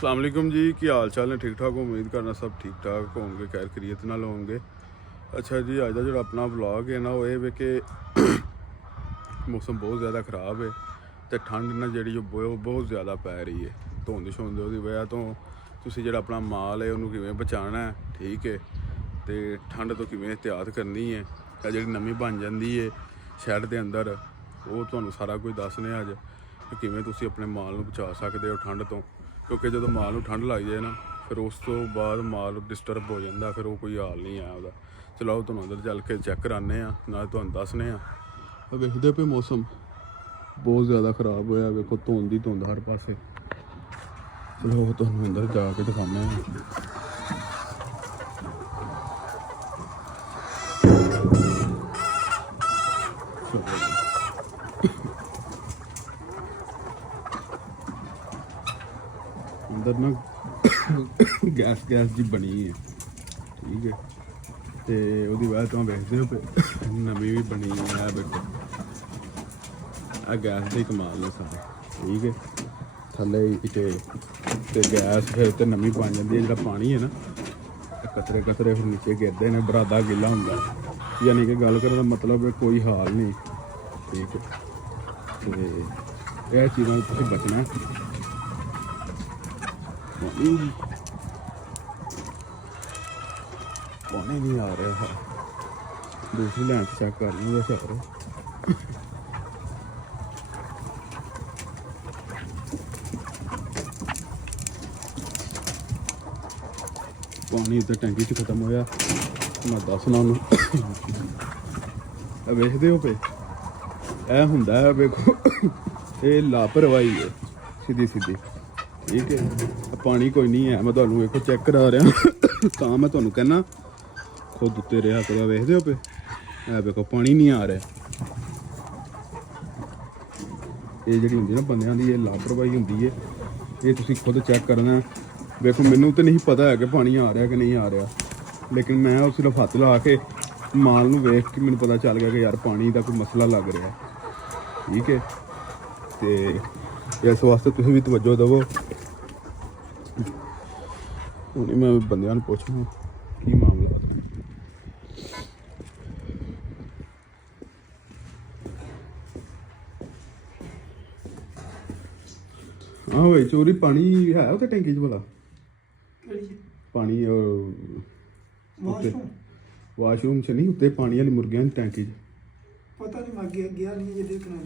अस्सलाम वालेकुम जी, की हाल चाल ने? ठीक ठाक, उम्मीद करना सब ठीक ठाक होंगे, खैर खैरियत नाल होंगे। अच्छा जी, अज का जो अपना व्लॉग है ना वो ये कि मौसम बहुत ज़्यादा ख़राब है तो ठंड ना जी बहुत ज़्यादा पै रही है। धुंध शुंध की वजह तो तुसी जो अपना माल है उन्होंने किवें बचाना है, ठीक है, तो ठंड तो किवें एहतियात करनी है, जी नमी बन जाती है शैड के अंदर वो तुहानूं सारा कुछ दसने अज किवें तुसी अपने माल नूं बचा सकते हो ठंड तो। क्योंकि जो माल नूं ठंड लग जाए ना फिर उस तो बाद माल डिस्टर्ब हो जाता, फिर वो कोई हाल नहीं है उसका। चलो आओ तुहानूं अंदर चल के चैक कराने नाल तुहानूं दसने वेखदे पे मौसम बहुत ज़्यादा खराब होया, वेखो धुंध ही धुंध हर पासे। चलो तुहानूं अंदर जाके दिखाने अंदर ना गैस जी बनी है, ठीक है, तो वो वजह तुम वेखते हो नमी भी बनी है। देखो आ गैस के कमाल ने सारे, ठीक है, थले तो गैस फिर तो नमी बन जाती है। जो पानी है ना कतरे कतरे फिर नीचे गिरते हैं, बरादा गिला होंगे, यानी कि गल करने का मतलब है कोई हाल नहीं, ठीक है। तो यह चीज़ों से बचना है। पानी नहीं आ रहा है, दूसरी लाइन चेक कर लूँगा सारे। पानी इधर टैंकी च खत्म होया, मैं दसना उन्होंने वेखते हो पे यह होंदा है, वेखो ये लापरवाही है सीधी सीधी, ठीक है। पानी कोई नहीं है, मैं तुहानूं वेखो चेक करा रहा तो मैं तुहानूं कहना खुद उत्ते रहा करो। वेखते हो पे वेखो पानी नहीं आ रहा। ये जी होंगी ना बंदियां दी लापरवाही होंगी है, ये तुसीं खुद चेक करना। वेखो मैनू तो नहीं पता है कि पानी आ रहा कि नहीं आ रहा, लेकिन मैं उस सिर्फ हत्थ ला के माल नूं वेख के मैनू पता चल गया कि यार पानी का कोई मसला लग रहा है, ठीक है। तो इस वास्ते तुसीं भी तवज्जो देवो। हुण मैं बंदियां नूं पुछना की मामला। हाँ भाई चोरी पानी है उत्थे टैंकी च भला? पानी वाशरूम च नहीं, उत्ते पानी वाली मुर्गियां टैंकी च पता नहीं, मैं गया नहीं जे देखना है।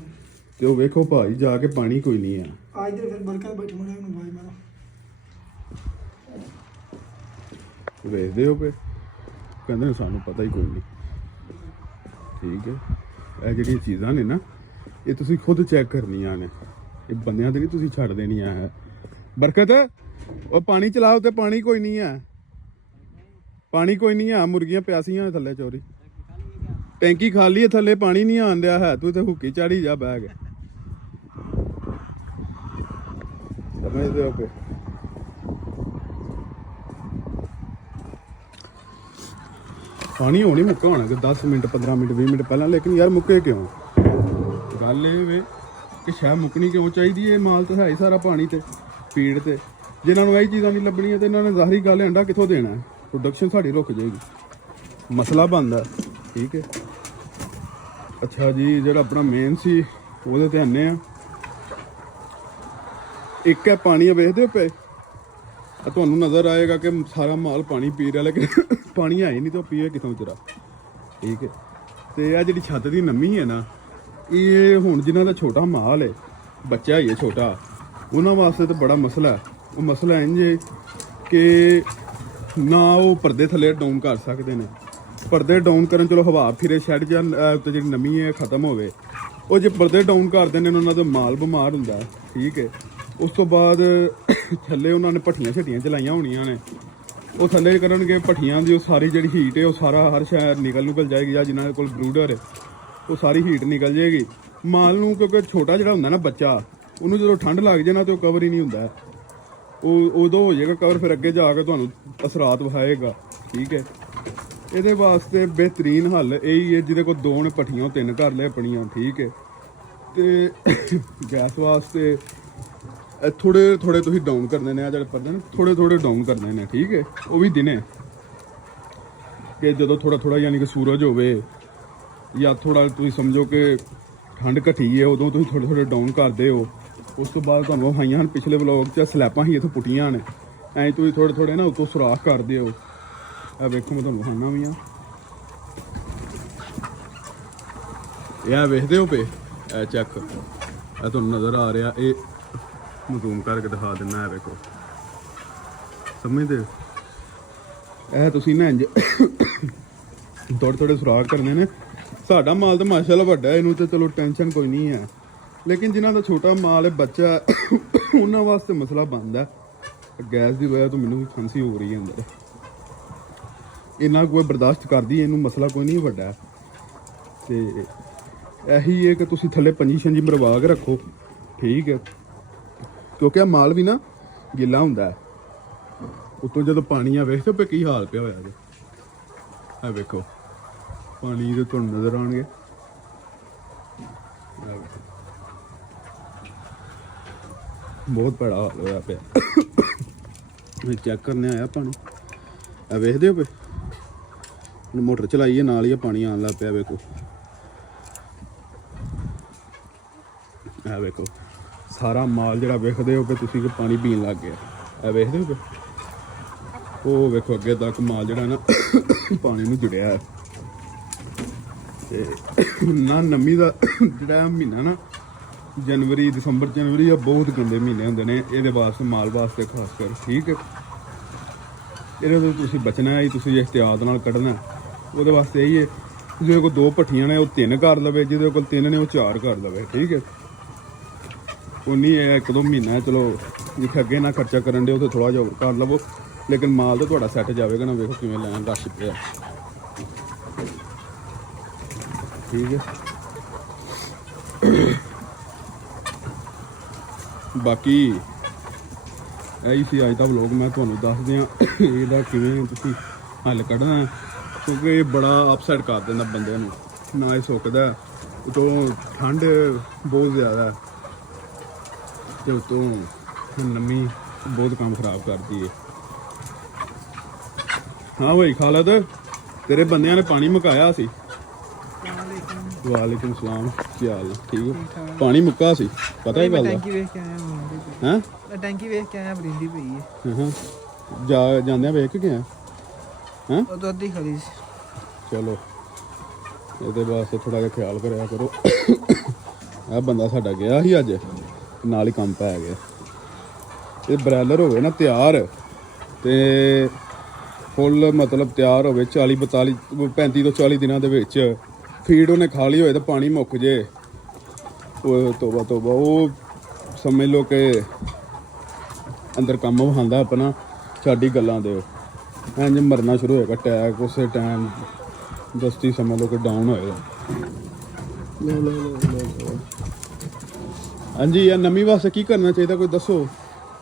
ते ओह वेखो भाई जाके पानी कोई नहीं है। आज इधर फिर बरकत बैठे मरे उन्होंने भाई मेरा वेखदे हो पे कहंदे ने सानू पता ही कोई नहीं, ठीक है। यह जिहड़ियां चीज़ां ने ना ये तुसीं खुद चैक करनियां ने, ये बंदियां ते नहीं तुसीं छड्ड देनियां है। बरकत और पानी चलाओ, तो पानी कोई नहीं है, पानी कोई नहीं है, मुर्गियां प्यासियां थले चोरी, टैंकी खाली है थले पानी नहीं आन दिया है, तू तो हुक्की चाड़ी जा बैग। समझदे हो पे पानी होनी मुक्का होना कि 10 मिनट 15 मिनट 20 मिनट पहला, लेकिन यार मुक्के क्यों? गल ये कि शायद मुकनी क्यों चाहिए? ये माल तो है ही सारा पानी ते फीड ते, जिन्होंने यही चीज़ां नहीं लभनियां तो इन्होंने ज़ाहरी गल अंडा कितों देना है, प्रोडक्शन साड़ी रुक जाएगी, मसला बनता है, ठीक है। अच्छा जी, जो अपना मेन सी वो ते आने एक है पानी वेखदे पे तुहानूं नज़र आएगा कि सारा माल पानी पी रहा, लेकिन पानी है ही नहीं तो पीए कितों बेचारा, ठीक है। तो यह जी छत की नमी है ना, ये हुण जिन्हां दा छोटा माल है, बच्चा ही है छोटा, उन्होंने वास्ते तो बड़ा मसला है। वो मसला इंज है कि ना वो पर्दे थले डाउन कर सकते हैं, पर्दे डाउन करन चलो हवा फिरे शैड च जी नमी है खत्म होवे, वो जो पर्दे डाउन कर देने उन्होंने तो माल बमार होंदा, ठीक है। उस तो बाद थले उन्होंने भट्ठियां छट्टियां चलाइयां होनियां ने, वो थले करनगे भट्ठियां की सारी जी हीट है वो सारा हर शहर निकल जाएगी, या जिन्होंने कोल ब्रूडर है वो सारी हीट निकल जाएगी माल नूं, क्योंकि छोटा जो होंदा ना बच्चा, उन्होंने जो ठंड लग जाए ना तो कवर ही नहीं होंदा, उदों हो जाएगा कवर, फिर अगे जाके तुहानूं असरात विखाएगा, ठीक है। ये वास्ते बेहतरीन हल यही है, जिहदे कोल 2 ने भट्ठियां 3 घर ले अपनियां, ठीक है। तो गैस वास्ते ਥੋੜੇ ਥੋੜੇ ਤੁਸੀਂ ਡਾਊਨ ਕਰਨੇ ਨੇ ਆ ਜਿਹੜੇ ਪਰਦੇ ਨੇ ਥੋੜੇ ਥੋੜੇ ਡਾਊਨ ਕਰਨੇ ਨੇ ਠੀਕ ਹੈ ਉਹ ਵੀ ਦਿਨੇ ਕਿ ਜਦੋਂ ਥੋੜਾ ਥੋੜਾ ਯਾਨੀ ਕਿ ਸੂਰਜ ਹੋਵੇ ਜਾਂ ਥੋੜਾ ਤੁਸੀਂ ਸਮਝੋ ਕਿ ਠੰਡ ਘਟੀ ਹੈ ਉਦੋਂ ਤੁਸੀਂ ਥੋੜੇ ਥੋੜੇ ਡਾਊਨ ਕਰਦੇ ਹੋ। ਉਸ ਤੋਂ ਬਾਅਦ ਤੁਹਾਨੂੰ ਵਿਖਾਈਆਂ ਹਨ ਪਿਛਲੇ ਵਲੋਗ 'ਚ ਸਲੈਬਾਂ ਹੀ ਇੱਥੇ ਪੁੱਟੀਆਂ ਨੇ ਐਂ ਤੁਸੀਂ ਥੋੜੇ ਥੋੜੇ ਨਾ ਉੱਤੋਂ ਸੁਰਾਖ ਕਰਦੇ ਹੋ। ਇਹ ਵੇਖੋ ਮੈਂ ਤੁਹਾਨੂੰ ਵਿਖਾਉਣਾ ਵੀ ਆ ਇਹ ਵੇਖਦੇ ਹੋ ਪਏ ਇਹ ਚੈੱਕ ਇਹ ਤੁਹਾਨੂੰ ਨਜ਼ਰ ਆ ਰਿਹਾ ਇਹ ਮੈਂ ਜ਼ੂਮ ਕਰਕੇ ਦਿਖਾ ਦਿੰਦਾ ਹੈ ਵੇਖੋ ਸਮਝਦੇ ਹੋ? ਇਹ ਤੁਸੀਂ ਨਾ ਇੰਜ ਥੋੜੇ ਥੋੜੇ ਸੁਰਾਖ ਕਰਨੇ ਨੇ। ਸਾਡਾ ਮਾਲ ਤਾਂ ਮਾਸ਼ਾਅੱਲਾ ਵੱਡਾ ਹੈ ਇਹਨੂੰ ਤੇ ਚਲੋ ਟੈਨਸ਼ਨ ਕੋਈ ਨਹੀਂ ਹੈ ਲੇਕਿਨ ਜਿਨ੍ਹਾਂ ਦਾ ਛੋਟਾ ਮਾਲ ਹੈ ਬੱਚਾ ਹੈ, ਉਹਨਾਂ ਵਾਸਤੇ ਮਸਲਾ ਬਣਦਾ। ਗੈਸ ਦੀ ਵਜ੍ਹਾ ਤੋਂ ਮੈਨੂੰ ਵੀ ਖਾਂਸੀ ਹੋ ਰਹੀ ਹੈ ਅੰਦਰ ਇੰਨਾ ਕੋਈ ਬਰਦਾਸ਼ਤ ਕਰਦੀ ਇਹਨੂੰ ਮਸਲਾ ਕੋਈ ਨਹੀਂ ਵੱਡਾ ਤੇ ਇਹੀ ਹੈ ਕਿ ਤੁਸੀਂ ਥੱਲੇ 5-6 ਮਰਵਾ ਕੇ ਰੱਖੋ ਠੀਕ ਹੈ ਕਿਉਂਕਿ ਆ ਮਾਲ ਵੀ ਨਾ ਗਿੱਲਾ ਹੁੰਦਾ ਹੈ ਉੱਤੋਂ ਜਦੋਂ ਪਾਣੀ ਆ ਵੇਖੋ ਪੇ ਕੀ ਹਾਲ ਪਿਆ ਹੋਇਆ ਜੀ ਆ ਵੇਖੋ ਪਾਣੀ ਦੇ ਤੁਹਾਨੂੰ ਨਜ਼ਰ ਆਉਣਗੇ ਬਹੁਤ ਬੜਾ ਹਾਲ ਹੋਇਆ ਪਿਆ ਇਹ ਚੈੱਕ ਕਰਨੇ ਆਇਆ ਪਾਣੀ ਆ ਵੇਖਦੇ ਹੋ ਪਏ ਹੁਣ ਮੋਟਰ ਚਲਾਈਏ ਨਾਲ ਹੀ ਪਾਣੀ ਆਉਣ ਲੱਗ ਪਿਆ ਵੇਖੋ ਆ ਵੇਖੋ ਸਾਰਾ ਮਾਲ ਜਿਹੜਾ ਵੇਖਦੇ ਹੋ ਪਏ ਤੁਸੀਂ ਕਿ ਪਾਣੀ ਪੀਣ ਲੱਗ ਗਿਆ ਆ ਵੇਖਦੇ ਹੋ ਪਏ ਉਹ ਵੇਖੋ ਅੱਗੇ ਤੱਕ ਮਾਲ ਜਿਹੜਾ ਨਾ ਪਾਣੀ ਨੂੰ ਜੁੜਿਆ ਹੈ ਤੇ ਨਾ ਨਮੀ ਦਾ ਜਿਹੜਾ ਮਹੀਨਾ ਨਾ ਜਨਵਰੀ ਦਸੰਬਰ ਜਨਵਰੀ ਆ ਬਹੁਤ ਗੰਦੇ ਮਹੀਨੇ ਹੁੰਦੇ ਨੇ ਇਹਦੇ ਵਾਸਤੇ ਮਾਲ ਵਾਸਤੇ ਖਾਸ ਕਰ ਠੀਕ ਹੈ ਇਹਦੇ ਤੋਂ ਤੁਸੀਂ ਬਚਣਾ ਹੈ ਤੁਸੀਂ ਇhtiyat ਨਾਲ ਕੱਢਣਾ ਉਹਦੇ ਵਾਸਤੇ ਇਹੀ ਹੈ ਜਿਹਦੇ ਕੋਲ 2 ਭੱਠੀਆਂ ਨੇ ਉਹ 3 ਕਰ ਲਵੇ ਜਿਹਦੇ ਕੋਲ 3 ਨੇ ਉਹ 4 ਕਰ ਲਵੇ ਠੀਕ ਹੈ ਉਨੀ ਹੈ 1-2 ਮਹੀਨਾ ਚਲੋ ਜਿੱਥੇ ਅੱਗੇ ਨਾ ਖਰਚਾ ਕਰਨ ਦੇ ਉੱਥੇ ਥੋੜਾ ਜਿਹਾ ਕਰ ਲਵੋ ਲੇਕਿਨ ਮਾਲ ਤਾਂ ਤੁਹਾਡਾ ਸੈੱਟ ਜਾਵੇਗਾ ਨਾ ਵੇਖੋ ਕਿਵੇਂ ਲੈਣ ਰਸ਼ ਪਿਆ ਠੀਕ ਹੈ ਬਾਕੀ ਇਹੀ ਸੀ ਅੱਜ ਦਾ ਵਲੋਗ ਮੈਂ ਤੁਹਾਨੂੰ ਦੱਸ ਦਿਆਂ ਇਹਦਾ ਕਿਵੇਂ ਤੁਸੀਂ ਹੱਲ ਕੱਢਣਾ ਕਿਉਂਕਿ ਇਹ ਬੜਾ ਅਪਸੈਟ ਕਰ ਦਿੰਦਾ ਬੰਦੇ ਨੂੰ ਨਾ ਇਹ ਸੁੱਕਦਾ ਉਤੋਂ ਠੰਡ ਬਹੁਤ ਜ਼ਿਆਦਾ ਤੇ ਉਤੋਂ ਨਮੀ ਬਹੁਤ ਕੰਮ ਖਰਾਬ ਕਰਦੀ ਹੈ। ਹਾਂ ਭਾਈ ਖਾਲਦ ਤੇਰੇ ਬੰਦਿਆਂ ਨੇ ਪਾਣੀ ਮੁਕਾਇਆ ਸੀ ਵਾਲੇਕੁਮ ਸਲਾਮ ਕੀ ਹਾਲ ਠੀਕ ਹੈ ਪਾਣੀ ਮੁੱਕਾ ਸੀ ਪਤਾ ਹੀ ਗੱਲ ਟੈਂਕੀ ਵੇਖ ਕੇ ਆਇਆ ਹੈ ਮੈਂ ਟੈਂਕੀ ਵੇਖ ਕੇ ਆਇਆ ਬਰਿੰਦੀ ਪਈ ਹੈ ਹਾਂ ਜਾਂਦਿਆਂ ਵੇਖ ਕੇ ਗਿਆ ਹੈ ਉਹ ਦੁੱਧ ਹੀ ਖੜੀ ਸੀ ਚਲੋ ਇਹਦੇ ਵਾਸਤੇ ਥੋੜਾ ਜਿਹਾ ਖਿਆਲ ਕਰਿਆ ਕਰੋ ਇਹ ਬੰਦਾ ਸਾਡਾ ਗਿਆ ਸੀ ਅੱਜ ਨਾਲ ਹੀ ਕੰਮ ਪੈ ਗਿਆ ਇਹ ਬ੍ਰੈਲਰ ਹੋਵੇ ਨਾ ਤਿਆਰ ਤੇ ਫੁੱਲ ਮਤਲਬ ਤਿਆਰ ਹੋਵੇ 35 ਤੋਂ 40 ਦਿਨਾਂ ਦੇ ਵਿੱਚ ਫੀਡ ਉਹਨੇ ਖਾ ਲਈ ਹੋਏ ਤਾਂ ਪਾਣੀ ਮੁੱਕ ਜੇ ਉਹ ਤੋਬਾ ਉਹ ਸਮਝ ਲਓ ਕਿ ਅੰਦਰ ਕੰਮ ਵਿਖਾਉਂਦਾ ਆਪਣਾ ਸਾਡੀ ਗੱਲਾਂ ਦੇ ਇੰਝ ਮਰਨਾ ਸ਼ੁਰੂ ਹੋਏਗਾ ਅਟੈਕ ਉਸੇ ਟਾਈਮ ਦਸਤੀ ਸਮਝ ਲਓ ਕਿ ਡਾਊਨ ਹੋਏਗਾ ਹਾਂਜੀ ਇਹ ਨਮੀ ਵਾਸਤੇ ਕੀ ਕਰਨਾ ਚਾਹੀਦਾ ਕੋਈ ਦੱਸੋ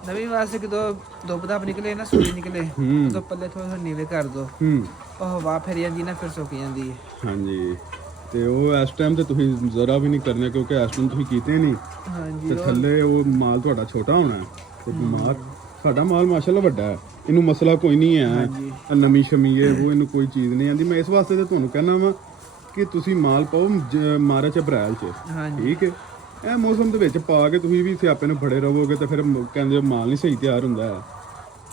ਨਵੀਂ ਵਾਸਤੇ ਕਿਦੋਂ ਧੁੱਪ ਦਾ ਨਿਕਲੇ ਨਾ ਸੂਰਜ ਨਿਕਲੇ ਉਦੋਂ ਪੱਲੇ ਥੋੜਾ ਨੀਵੇਂ ਕਰ ਦੋ ਉਹ ਹਵਾ ਫਿਰ ਜਾਂਦੀ ਨਾ ਫਿਰ ਸੁੱਕ ਜਾਂਦੀ ਹੈ ਹਾਂਜੀ ਤੇ ਉਹ ਇਸ ਟਾਈਮ ਤੇ ਤੁਸੀਂ ਜ਼ਰਾ ਵੀ ਨਹੀਂ ਕਰਨਾ ਕਿਉਂਕਿ ਇਸ ਟਾਈਮ ਤੁਸੀਂ ਕੀਤੇ ਨਹੀਂ ਹਾਂਜੀ ਤੇ ਥੱਲੇ ਉਹ ਮਾਲ ਤੁਹਾਡਾ ਛੋਟਾ ਹੋਣਾ ਹੈ ਤੇ ਬਿਮਾਰ ਸਾਡਾ ਮਾਲ ਮਾਸ਼ਾਅੱਲਾ ਵੱਡਾ ਹੈ ਇਹਨੂੰ ਮਸਲਾ ਕੋਈ ਨਹੀਂ ਹੈ ਨਵੀਂ ਸ਼ਮੀਏ ਉਹ ਇਹਨੂੰ ਕੋਈ ਚੀਜ਼ ਨਹੀਂ ਆਂਦੀ ਮੈਂ ਇਸ ਵਾਸਤੇ ਤੇ ਤੁਹਾਨੂੰ ਕਹਿਣਾ ਵਾ ਕਿ ਤੁਸੀਂ ਮਾਲ ਪਾਓ ਮਾਰਚ ਅਪ੍ਰੈਲ 'ਚ ਠੀਕ ਹੈ ਇਹ ਮੌਸਮ ਦੇ ਵਿੱਚ ਪਾ ਕੇ ਤੁਸੀਂ ਵੀ ਸਿਆਪੇ ਨੂੰ ਫੜੇ ਰਹੋਗੇ ਤਾਂ ਫਿਰ ਕਹਿੰਦੇ ਮਾਲ ਨਹੀਂ ਸਹੀ ਤਿਆਰ ਹੁੰਦਾ ਹੈ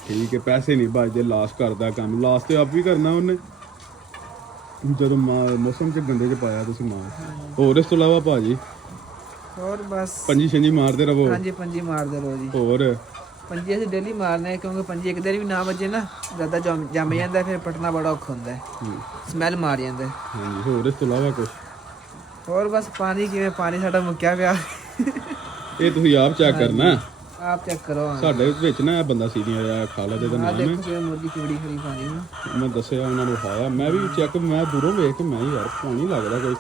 ਠੀਕ ਹੈ ਪੈਸੇ ਨਹੀਂ ਬਚਦੇ ਲਾਸ ਕਰਦਾ ਕੰਮ ਲਾਸ ਤੇ ਆਪ ਵੀ ਕਰਨਾ ਉਹਨੇ ਜਦੋਂ ਮੌਸਮ 'ਚ ਗੰਦੇ 'ਚ ਪਾਇਆ ਤੁਸੀਂ ਮਾਲ ਹੋਰ ਇਸ ਤੋਂ ਇਲਾਵਾ ਭਾਜੀ ਹੋਰ ਬਸ ਪੰਜੀ ਮਾਰਦੇ ਰਹੋ ਹਾਂਜੀ ਪੰਜੀ ਮਾਰਦੇ ਰਹੋ ਜੀ ਹੋਰ ਪੰਜੀ ਅਸੀਂ ਡੇਲੀ ਮਾਰਨੇ ਕਿਉਂਕਿ ਪੰਜੀ ਇੱਕ ਦਿਨ ਵੀ ਨਾ ਵੱਜੇ ਨਾ ਜ਼ਿਆਦਾ ਜੰਮ ਜਾਂਦਾ ਫਿਰ ਪਟਣਾ ਬੜਾ ਔਖਾ ਹੁੰਦਾ ਹੈ ਸਮੈਲ ਮਾਰ ਜਾਂਦਾ ਹਾਂਜੀ ਹੋਰ ਇਸ ਤੋਂ ਇਲਾਵਾ ਕੁਝ ਹੋਰ ਬਸ ਪਾਣੀ ਕਿਵੇਂ ਪਾਣੀ ਸਾਡਾ ਮੁੱਕਿਆ ਪਿਆ ਇਹ ਤੁਸੀਂ ਆਪ ਚੈੱਕ ਕਰਨਾ ਆਪ ਚੈੱਕ ਕਰੋ ਸਾਡੇ ਵਿੱਚ ਨਾ ਇਹ ਬੰਦਾ ਸੀਨੀਅਰ ਆ ਖਾਲਦ ਦਾ ਨਾਮ ਹੈ ਦੇਖੋ ਕਿਵੇਂ ਮੁਰਗੀ ਕਿਵੜੀ ਖਰੀ ਪਾਣੀ ਨੂੰ ਮੈਂ ਦੱਸਿਆ ਉਹਨਾਂ ਨੂੰ ਖਾਇਆ ਮੈਂ ਵੀ ਚੈੱਕ ਮੈਂ ਦੂਰੋਂ ਵੇਖ ਕੇ ਮੈਂ ਯਾਰ ਪਾਣੀ ਲੱਗਦਾ ਕੋਈ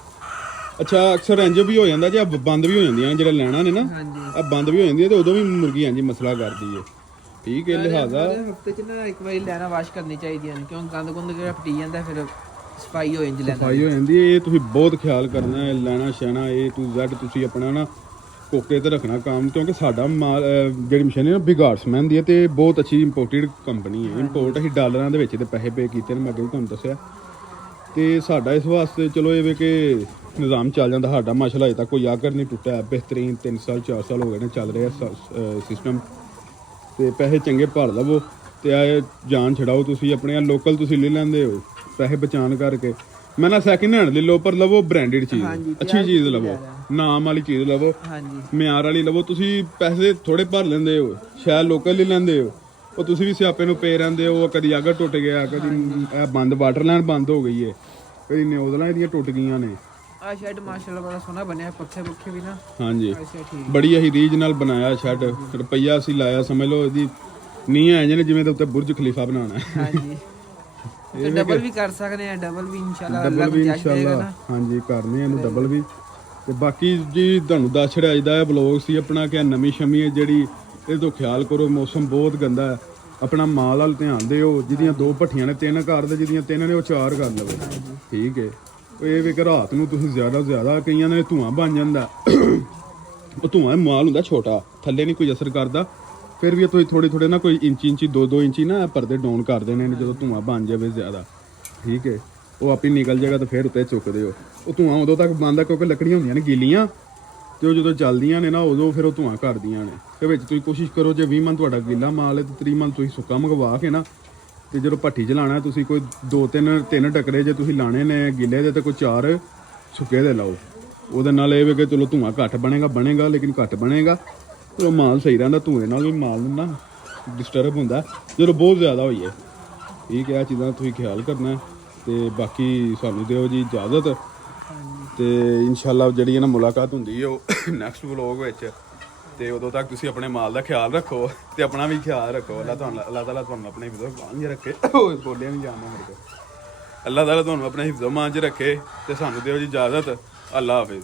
ਅੱਛਾ ਅਕਸਰ ਇੰਜ ਵੀ ਹੋ ਜਾਂਦਾ ਜੇ ਬੰਦ ਵੀ ਹੋ ਜਾਂਦੀਆਂ ਜਿਹੜੇ ਲੈਣਾ ਨੇ ਨਾ ਆ ਬੰਦ ਵੀ ਹੋ ਜਾਂਦੀਆਂ ਤੇ ਉਦੋਂ ਵੀ ਮੁਰਗੀ ਇੰਜ ਮਸਲਾ ਕਰਦੀ ਹੈ ਠੀਕ ਹੈ ਲਿਹਾਜ਼ਾ ਹਫਤੇ ਚ ਨਾ ਇੱਕ ਵਾਰੀ ਲੈਣਾ ਵਾਸ਼ ਕਰਨੀ ਚਾਹੀਦੀ ਹੈ ਕਿਉਂ ਗੰਦ ਗੁੰਦ ਜਿਹੜਾ ਪਟੀ ਜਾਂਦਾ ਫਿਰ ਸਫਾਈ ਹੋ ਜਾਂਦੀ ਲੈਣਾ ਸਫਾਈ ਹੋ ਜਾਂਦੀ ਹੈ ਇਹ ਤੁਸੀਂ ਬਹੁਤ ਖਿਆਲ ਕਰਨਾ ਹੈ ਲੈਣਾ ਸ਼ੈਣਾ A to Z ਤੁਸੀਂ ਆਪਣਾ ਨਾ ਕੋਕੇ ਤੇ ਰੱਖਣਾ ਕੰਮ, ਕਿਉਂਕਿ ਸਾਡਾ ਮਾਲ ਜਿਹੜੀ ਮਸ਼ੀਨ ਹੈ ਨਾ ਬਿਗਾਰਡਸਮੈਨ ਦੀ ਹੈ ਤੇ ਬਹੁਤ ਅੱਛੀ ਇੰਪੋਰਟਡ ਕੰਪਨੀ ਹੈ। ਇੰਪੋਰਟ ਅਸੀਂ ਡਾਲਰਾਂ ਦੇ ਵਿੱਚ ਤੇ ਪੈਸੇ ਪੇ ਕੀਤੇ ਨੇ, ਮੈਂ ਅੱਗੇ ਵੀ ਤੁਹਾਨੂੰ ਦੱਸਿਆ। ਤੇ ਸਾਡਾ ਇਸ ਵਾਸਤੇ ਚਲੋ ਇਹ ਵੇ ਕਿ ਨਿਜ਼ਾਮ ਚੱਲ ਜਾਂਦਾ। ਸਾਡਾ ਮਾਸ਼ਾਅੱਲਾ ਅਜੇ ਤੱਕ ਕੋਈ ਆਕਰ ਨਹੀਂ ਟੁੱਟਿਆ, ਬਿਹਤਰੀਨ 3 ਸਾਲ 4 ਸਾਲ ਹੋ ਗਏ ਨੇ ਚੱਲ ਰਿਹਾ ਸਿਸਟਮ। ਤੇ ਪੈਸੇ ਚੰਗੇ ਭਰ ਲਵੋ ਤੇ ਆ ਜਾਨ ਛਡਾਓ। ਤੁਸੀਂ ਆਪਣੇ ਲੋਕਲ ਤੁਸੀਂ ਲੈ ਲੈਂਦੇ ਹੋ ਪੈਸੇ ਬਚਾਉਣ ਕਰਕੇ। ਮੈਂ ਨਾ ਸੈਕਿੰਡ ਹੈਂਡ ਲੈ ਲਓ, ਪਰ ਲਵੋ ਬ੍ਰਾਂਡਡ ਚੀਜ਼, ਅੱਛੀ ਚੀਜ਼ ਲਵੋ, ਨਾਮ ਵਾਲੀ ਚੀਜ਼ ਲਵੋ, ਹਾਂਜੀ ਮਿਆਰ ਵਾਲੀ ਲਵੋ। ਤੁਸੀਂ ਪੈਸੇ ਥੋੜੇ ਭਰ ਲੈਂਦੇ ਹੋ, ਸ਼ਾਇਦ ਲੋਕਲ ਲੈ ਲੈਂਦੇ ਹੋ, ਉਹ ਤੁਸੀਂ ਵੀ ਸਿਆਪੇ ਨੂੰ ਪਏ ਰਹਿੰਦੇ ਹੋ। ਕਦੀ ਆਗਰ ਟੁੱਟ ਗਿਆ, ਕਦੀ ਇਹ ਬੰਦ ਵਾਟਰ ਲਾਈਨ ਬੰਦ ਹੋ ਗਈ ਹੈ, ਕਦੀ ਨਿਊਜ਼ਲਾਂ ਇਹਦੀਆਂ ਟੁੱਟ ਗਈਆਂ ਨੇ। ਆ ਸ਼ੈਡ ਮਾਸ਼ਾਅੱਲਾ ਬੜਾ ਸੋਹਣਾ ਬਣਿਆ, ਪੱਖੇ ਪੁੱਖੇ ਵੀ ਨਾ ਹਾਂਜੀ ਅੱਛਾ ਠੀਕ। ਬੜੀ ਅਸੀਂ ਰੀਝ ਨਾਲ ਬਣਾਇਆ ਸ਼ੈਡ, ਰੁਪਈਆ ਅਸੀਂ ਲਾਇਆ ਸਮਝ ਲਓ ਇਹਦੀ ਨੀਂਹ ਹੈ ਜਿਹਨੇ ਜਿਵੇਂ ਦੇ ਉੱਤੇ ਬੁਰਜ ਖਲੀਫਾ ਬਣਾਉਣਾ। ਹਾਂਜੀ ਤੇ ਡਬਲ ਵੀ ਕਰ ਸਕਦੇ ਆ, ਡਬਲ ਵੀ ਇਨਸ਼ਾਅੱਲਾ ਅੱਲਾਹ ਡਬਲ ਵੀ ਗੁੰਜਾਇਸ਼ ਦੇਗਾ ਇਨਸ਼ਾਅੱਲਾ ਨਾ। ਹਾਂਜੀ ਕਰਨੇ ਇਹਨੂੰ ਡਬਲ ਵੀ। ਤੇ ਬਾਕੀ ਜੀ ਤੁਹਾਨੂੰ ਦੱਸ ਛੜਿਆ ਅੱਜ ਦਾ ਇਹ ਬਲੌਗ ਸੀ ਆਪਣਾ ਕਿ ਨਵੀਂ ਸ਼ਮੀ ਹੈ ਜਿਹੜੀ, ਇਹ ਤੋਂ ਖਿਆਲ ਕਰੋ। ਮੌਸਮ ਬਹੁਤ ਗੰਦਾ ਹੈ, ਆਪਣਾ ਮਾਲ ਵੱਲ ਧਿਆਨ ਦਿਓ। ਜਿਹਦੀਆਂ 2 ਭੱਠੀਆਂ ਨੇ 3 ਘਰ ਦੇ, ਜਿਹਦੀਆਂ 3 ਨੇ ਉਹ 4 ਕਰ ਲਵੇ, ਠੀਕ ਹੈ। ਇਹ ਵੀ ਕਿ ਰਾਤ ਨੂੰ ਤੁਸੀਂ ਜ਼ਿਆਦਾ ਤੋਂ ਜ਼ਿਆਦਾ, ਕਈਆਂ ਨੇ ਧੂਆਂ ਬਣ ਜਾਂਦਾ, ਉਹ ਧੂਆਂ ਮਾਲ ਹੁੰਦਾ ਛੋਟਾ, ਥੱਲੇ ਨਹੀਂ ਕੋਈ ਅਸਰ ਕਰਦਾ। ਫਿਰ ਵੀ ਤੁਸੀਂ ਥੋੜੇ ਨਾ ਕੋਈ ਇੰਚੀ 2 ਇੰਚੀ ਨਾ ਪਰਦੇ ਡਾਊਨ ਕਰ ਦੇਣੇ ਨੇ ਜਦੋਂ ਧੂਆਂ ਬਣ ਜਾਵੇ ਜ਼ਿਆਦਾ, ਠੀਕ ਹੈ। ਉਹ ਆਪੇ ਨਿਕਲ ਜਾਏਗਾ ਤੇ ਫਿਰ ਉੱਤੇ ਚੁੱਕਦੇ ਹੋ। ਉਹ ਧੂਆਂ ਉਦੋਂ ਤੱਕ ਬੰਦ ਆ ਕਿਉਂਕਿ ਲੱਕੜੀਆਂ ਹੁੰਦੀਆਂ ਨੇ ਗੀਲੀਆਂ, ਤੇ ਉਹ ਜਦੋਂ ਚੱਲਦੀਆਂ ਨੇ ਨਾ ਉਦੋਂ ਫਿਰ ਉਹ ਧੂਆਂ ਕਰਦੀਆਂ ਨੇ। ਤੇ ਵਿੱਚ ਤੁਸੀਂ ਕੋਸ਼ਿਸ਼ ਕਰੋ ਜੇ 20 ਮਨ ਤੁਹਾਡਾ ਗੀਲਾ ਮਾਲ ਹੈ ਤੇ 30 ਮਨ ਤੁਸੀਂ ਸੁੱਕਾ ਮੰਗਵਾ ਕੇ ਨਾ, ਤੇ ਜਦੋਂ ਭੱਠੀ ਚਲਾਣਾ ਤੁਸੀਂ ਕੋਈ 2-3 ਟੱਕਰੇ ਜੇ ਤੁਸੀਂ ਲਾਣੇ ਨੇ ਗਿੱਲੇ ਦੇ ਤੇ ਕੋਈ 4 ਸੁੱਕੇ ਦੇ ਲਾਓ। ਉਹਦੇ ਨਾਲ ਇਹ ਵੇ ਕਿ ਚਲੋ ਧੂਆਂ ਘੱਟ ਬਣੇਗਾ ਲੇਕਿਨ ਘੱਟ ਬਣੇਗਾ, ਚਲੋ ਮਾਲ ਸਹੀ ਰਹਿੰਦਾ। ਧੂਏ ਨਾਲ ਵੀ ਮਾਲ ਨਾ ਡਿਸਟਰਬ ਹੁੰਦਾ ਜਦੋਂ ਬਹੁਤ ਜ਼ਿਆਦਾ ਹੋਈਏ, ਠੀਕ ਹੈ। ਇਹ ਚੀਜ਼ਾਂ ਤੁਸੀਂ ਖਿਆਲ ਕਰਨਾ। ਤੇ ਬਾਕੀ ਸਾਨੂੰ ਦਿਓ ਜੀ ਇਜਾਜ਼ਤ, ਤੇ ਇਨਸ਼ਾਅੱਲਾ ਜਿਹੜੀ ਹੈ ਨਾ ਮੁਲਾਕਾਤ ਹੁੰਦੀ ਹੈ ਉਹ ਨੈਕਸਟ ਵਲੋਗ ਵਿੱਚ। ਤੇ ਉਦੋਂ ਤੱਕ ਤੁਸੀਂ ਆਪਣੇ ਮਾਲ ਦਾ ਖਿਆਲ ਰੱਖੋ ਤੇ ਆਪਣਾ ਵੀ ਖਿਆਲ ਰੱਖੋ। ਅੱਲਾਹ ਤਾਲਾ ਤੁਹਾਨੂੰ ਆਪਣੇ ਹਿਫਜ਼-ਓ-ਮਾਨ 'ਚ ਰੱਖੇ। ਬੋਲਿਆ ਨਹੀਂ ਜਾਣਾ ਮੇਰੇ ਕੋਲ। ਅੱਲਾਹ ਤਾਲਾ ਤੁਹਾਨੂੰ ਆਪਣੇ ਹਿਫਜ਼-ਓ-ਮਾਨ 'ਚ ਰੱਖੇ ਤੇ ਸਾਨੂੰ ਦਿਓ ਜੀ ਇਜਾਜ਼ਤ। ਅੱਲਾਹ ਹਾਫਿਜ਼।